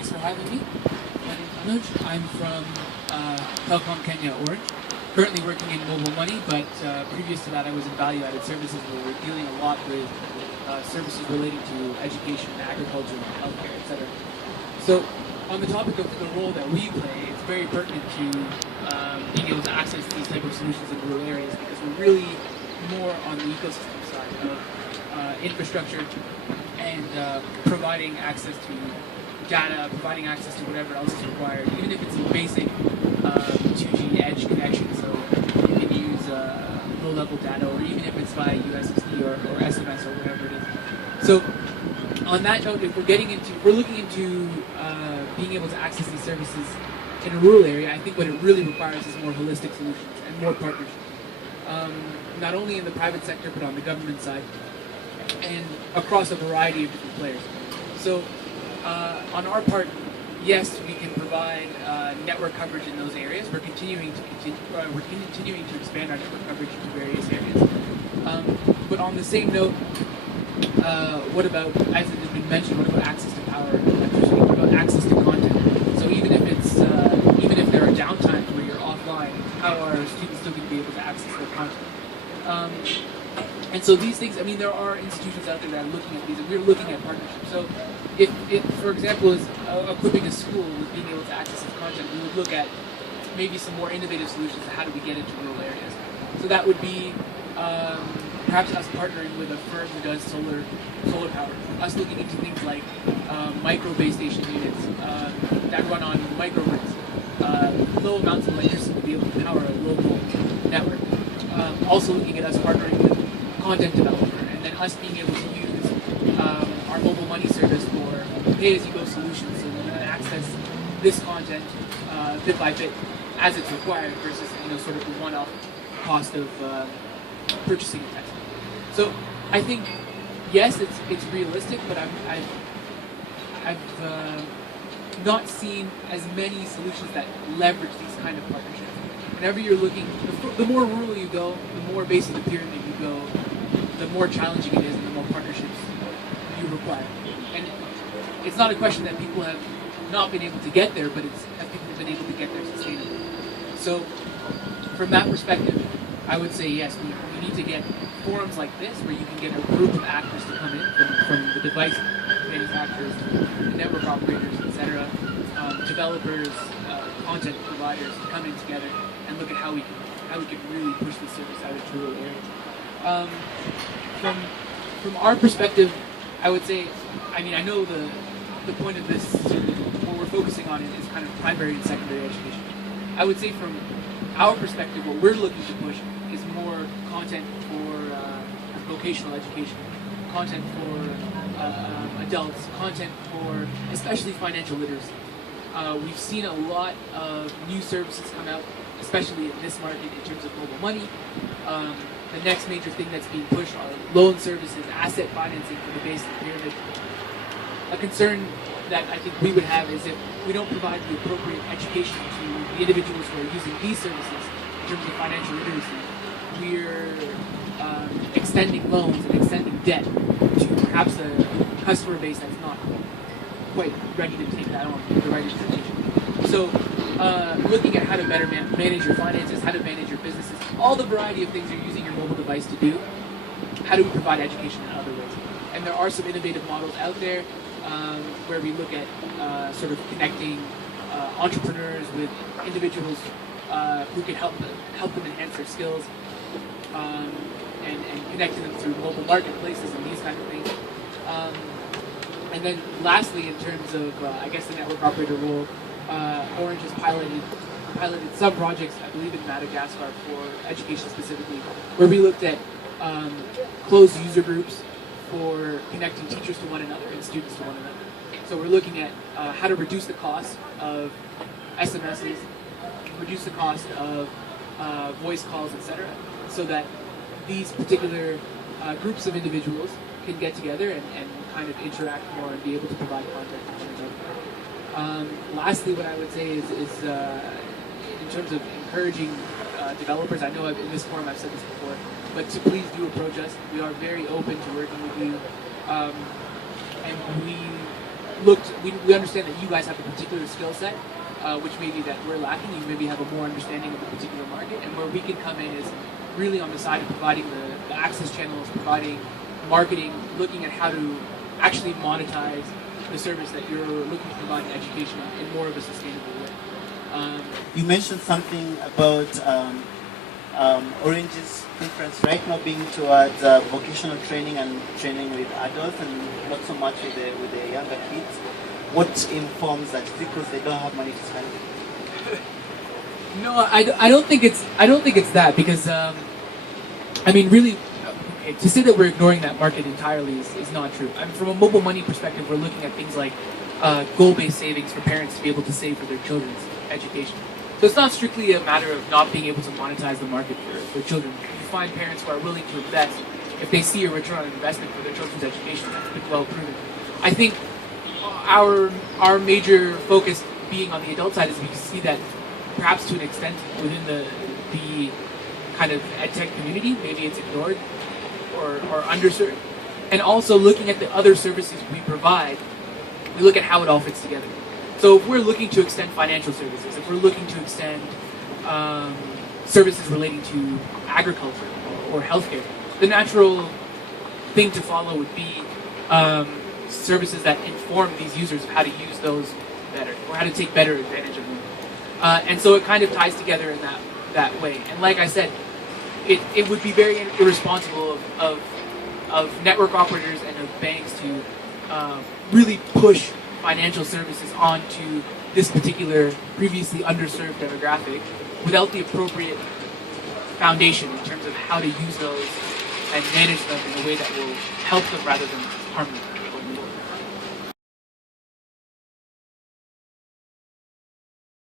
Thanks for having me. My name is Anuj. I'm from Telecom Kenya, Orange. Currently working in mobile money, but previous to that I was in value-added services where we're dealing a lot with services relating to education, agriculture, healthcare, etc. So on the topic of the role that we play, it's very pertinent to being able to access these type of solutions in rural areas because we're really more on the ecosystem side of infrastructure and providing access to data, providing access to whatever else is required, even if it's a basic 2G edge connection, so you can use low-level data, or even if it's via USSD or SMS or whatever it is. So on that note, if we're looking into being able to access these services in a rural area, I think what it really requires is more holistic solutions and more partnerships. Not only in the private sector, but on the government side, and across a variety of different players. So on our part, yes, we can provide network coverage in those areas. We're continuing to expand our network coverage into various areas. But on the same note, what about, as it has been mentioned, what about access to power and electricity? What about access to content? So even if there are downtimes where you're offline, how are students still going to be able to access their content? And so these things, I mean, there are institutions out there that are looking at these, and we're looking at partnerships. So if for example, is equipping a school with being able to access this content, we would look at maybe some more innovative solutions to how do we get into rural areas. So that would be perhaps us partnering with a firm who does solar power, us looking into things like micro base station units that run on microgrids, low amounts of electricity to be able to power a local network. Also looking at us partnering with content developer, and then us being able to use our mobile money service for pay-as-you-go solutions, so we can access this content bit by bit as it's required versus sort of the one-off cost of purchasing a text. So I think yes, it's realistic, but I've not seen as many solutions that leverage these kind of partnerships. Whenever you're looking, the more rural you go, the more base of the pyramid you go, the more challenging it is and the more partnerships you require. And it's not a question that people have not been able to get there, but it's have people been able to get there sustainably. So from that perspective, I would say yes, we need to get forums like this where you can get a group of actors to come in from the device manufacturers, the network operators, etc., developers, content providers to come in together and look at how we can really push the service out into rural areas. From our perspective, I would say, I mean, I know the point of this, what we're focusing on is kind of primary and secondary education. I would say from our perspective, what we're looking to push is more content for vocational education, content for adults, content for especially financial literacy. We've seen a lot of new services come out, especially in this market in terms of mobile money. The next major thing that's being pushed are loan services, asset financing for the base of the pyramid. A concern that I think we would have is if we don't provide the appropriate education to the individuals who are using these services in terms of financial literacy, we're extending loans and extending debt to perhaps a customer base that's not quite ready to take that on with the right information. So looking at how to better manage your finances, how to manage your businesses, all the variety of things you're using your mobile device to do, how do we provide education in other ways? And there are some innovative models out there where we look at sort of connecting entrepreneurs with individuals who can help them enhance their skills and connecting them through mobile marketplaces and these kind of things. And then lastly, in terms of, I guess, the network operator role, Orange has piloted some projects, I believe in Madagascar, for education specifically, where we looked at closed user groups for connecting teachers to one another and students to one another. So we're looking at how to reduce the cost of SMSs, reduce the cost of voice calls, etc., so that these particular groups of individuals can get together and kind of interact more and be able to provide content to one another. Lastly, what I would say is in terms of encouraging developers, I know in this forum I've said this before, but to please do approach us. We are very open to working with you, and we understand that you guys have a particular skill set, which maybe that we're lacking. You maybe have a more understanding of the particular market, and where we can come in is really on the side of providing the access channels, providing marketing, looking at how to actually monetize the service that you're looking to provide in education in more of a sustainable way. You mentioned something about Orange's preference right now being towards vocational training and training with adults and not so much with the younger kids. What informs that? Because they don't have money to spend. No, I don't think it's that, because I mean, really, okay, to say that we're ignoring that market entirely is not true. I mean, from a mobile money perspective, we're looking at things like goal-based savings for parents to be able to save for their children's education. So it's not strictly a matter of not being able to monetize the market for children. You find parents who are willing to invest if they see a return on investment for their children's education. That's been well proven. I think our major focus being on the adult side is we see that perhaps to an extent within the kind of edtech community, maybe it's ignored or underserved. And also looking at the other services we provide, we look at how it all fits together. So if we're looking to extend financial services, if we're looking to extend services relating to agriculture or healthcare, the natural thing to follow would be services that inform these users of how to use those better, or how to take better advantage of them. And so it kind of ties together in that way. And like I said, it would be very irresponsible of network operators and of banks to really push financial services onto this particular previously underserved demographic without the appropriate foundation in terms of how to use those and manage them in a way that will help them rather than harm them.